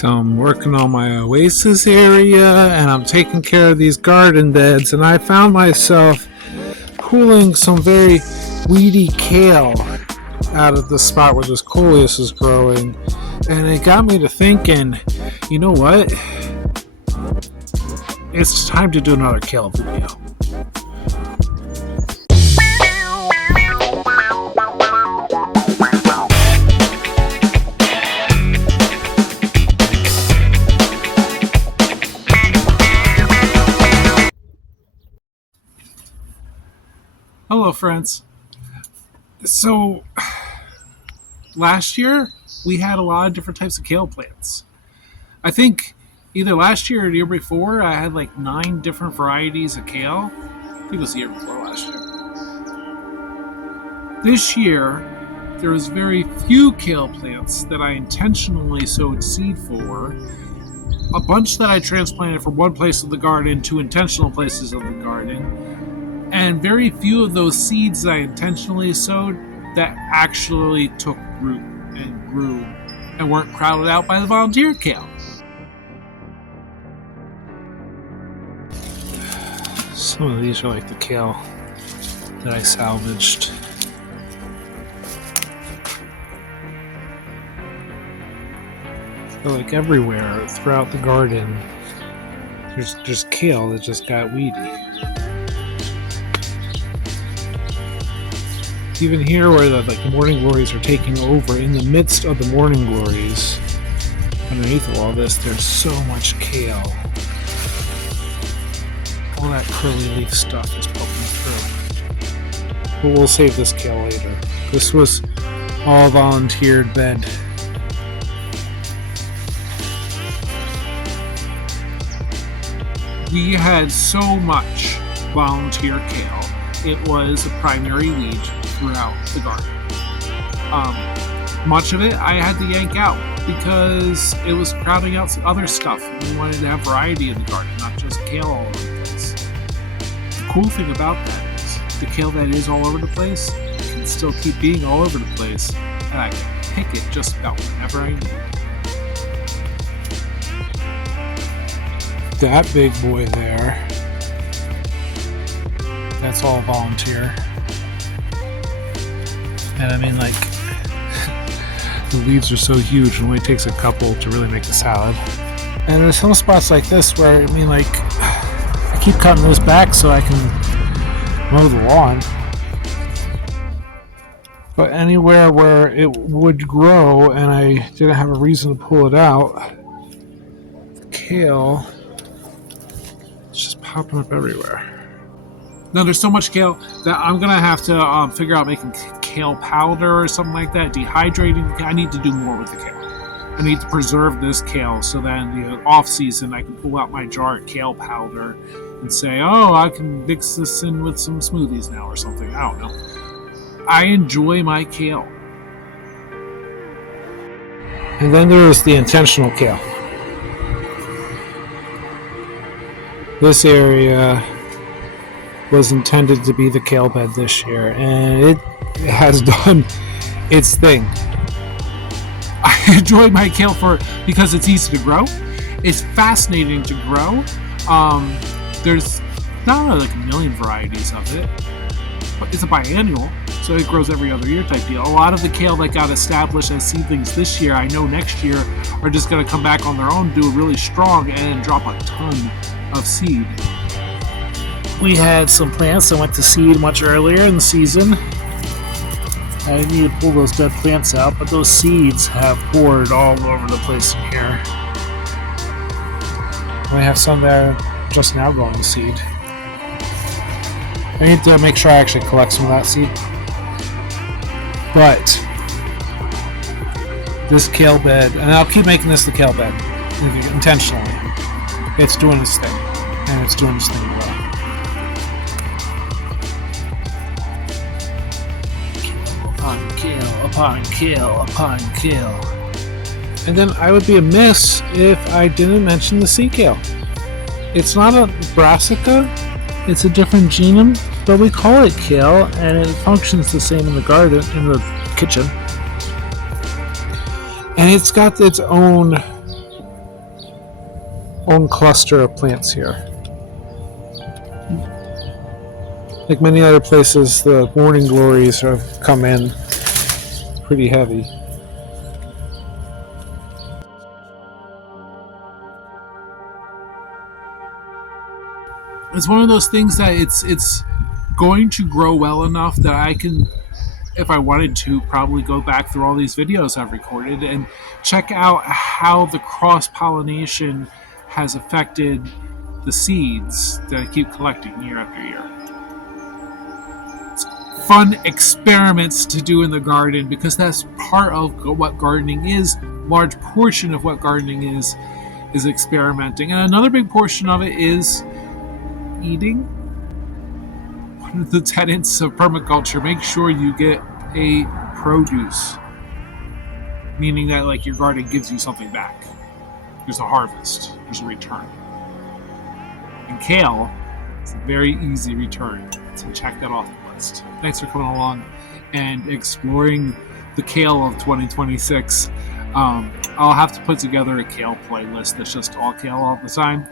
So I'm working on my oasis area and I'm taking care of these garden beds, and I found myself pulling some very weedy kale out of the spot where this coleus is growing, and it got me to thinking, you know what? It's time to do another kale video. Hello, friends. So, last year we had a lot of different types of kale plants. I think either last year or the year before, I had like 9 different varieties of kale. I think it was the year before last year. This year, there was very few kale plants that I intentionally sowed seed for. A bunch that I transplanted from one place of the garden to intentional places of the garden. And very few of those seeds I intentionally sowed that actually took root and grew and weren't crowded out by the volunteer kale. Some of these are like the kale that I salvaged. They're like everywhere throughout the garden. There's kale that just got weedy. Even here where the morning glories are taking over, in the midst of the morning glories, underneath of all this, there's so much kale. All that curly leaf stuff is poking through. But we'll save this kale later. This was all volunteered bed. We had so much volunteer kale. It was a primary weed throughout the garden. Much of it I had to yank out because it was crowding out some other stuff. We wanted to have variety in the garden, not just kale all over the place. The cool thing about that is the kale that is all over the place can still keep being all over the place, and I can pick it just about whenever I need it. That big boy there, that's all volunteer. And I mean, like, the leaves are so huge, it only takes a couple to really make a salad. And there's some spots like this where, I mean, like, I keep cutting this back so I can mow the lawn. But anywhere where it would grow and I didn't have a reason to pull it out, the kale is just popping up everywhere. Now, there's so much kale that I'm going to have to figure out making kale powder or something like that. Dehydrating. I need to do more with the kale. I need to preserve this kale so that in the off season I can pull out my jar of kale powder and say, oh, I can mix this in with some smoothies now or something. I don't know. I enjoy my kale. And then there's the intentional kale. This area was intended to be the kale bed this year, and it has done its thing. I enjoy my kale because it's easy to grow. It's fascinating to grow. There's not like a million varieties of it, but it's a biennial, so it grows every other year type deal. A lot of the kale that got established as seedlings this year, I know next year are just going to come back on their own, do really strong, and drop a ton of seed. We had some plants that went to seed much earlier in the season. I need to pull those dead plants out, but those seeds have poured all over the place in here. We have some that are just now going to seed. I need to make sure I actually collect some of that seed. But this kale bed, and I'll keep making this the kale bed intentionally. It's doing its thing, and it's doing its thing well. Upon kale. And then I would be amiss if I didn't mention the sea kale. It's not a brassica, it's a different genus, but we call it kale, and it functions the same in the garden, in the kitchen. And it's got its own own cluster of plants here. Like many other places, the morning glories have come in pretty heavy. It's one of those things that it's going to grow well enough that I can, if I wanted to, probably go back through all these videos I've recorded and check out how the cross pollination has affected the seeds that I keep collecting year after year. It's fun experiments to do in the garden because that's part of what gardening is. A large portion of what gardening is experimenting, and another big portion of it is eating. One of the tenets of permaculture: make sure you get a produce, meaning that like your garden gives you something back. There's a harvest, there's a return. And kale is a very easy return, so check that off the list. Thanks for coming along and exploring the kale of 2026. I'll have to put together a kale playlist that's just all kale all the time.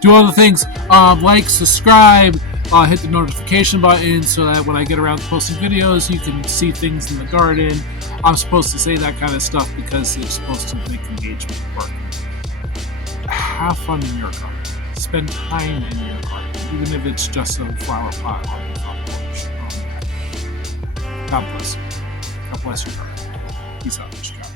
Do all the things, like, subscribe, hit the notification button so that when I get around to posting videos, you can see things in the garden. I'm supposed to say that kind of stuff because it's supposed to make engagement work. Have fun in your garden. Spend time in your garden, even if it's just a flower pot on the front porch. God bless you. God bless your garden. Peace out, Chicago.